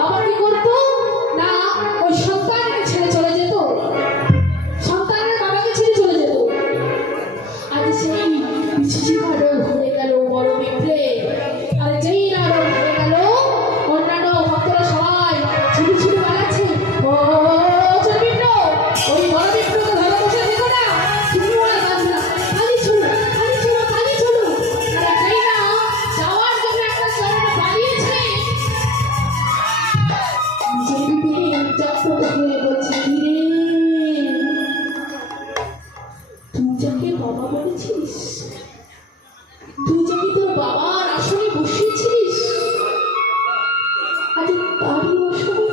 বাবা কি করতো না, ওই সন্তানকে ছেড়ে চলে যেত, সন্তানের বাবাকে ছেড়ে চলে যেত। আজ সেই বিচিচিকারও হয়ে গেল বড় বিপ্লে। আর যেই না হয়ে গেল, অন্যান্য ভক্তরা সবাই ছুটে ছুটে বেড়াচ্ছে, ও চলবিন্দ, ওই বড় বিপ্লবকে ধরে বসে দেখো না, তুমি ওরা যাবে না, খালি চলো, খালি চলো, খালি চলো। আর যেই না যাওয়ার জন্য একটা চরণ বাড়িয়েছে, নিজের বিপিনে উত্তপ্ত হয়ে বলছে, কিরে তুই যাকে বাবা বলেছিস, তুই যাকে তোর বাবার আসনে বসিয়েছিলিস, আজ তারই আসনে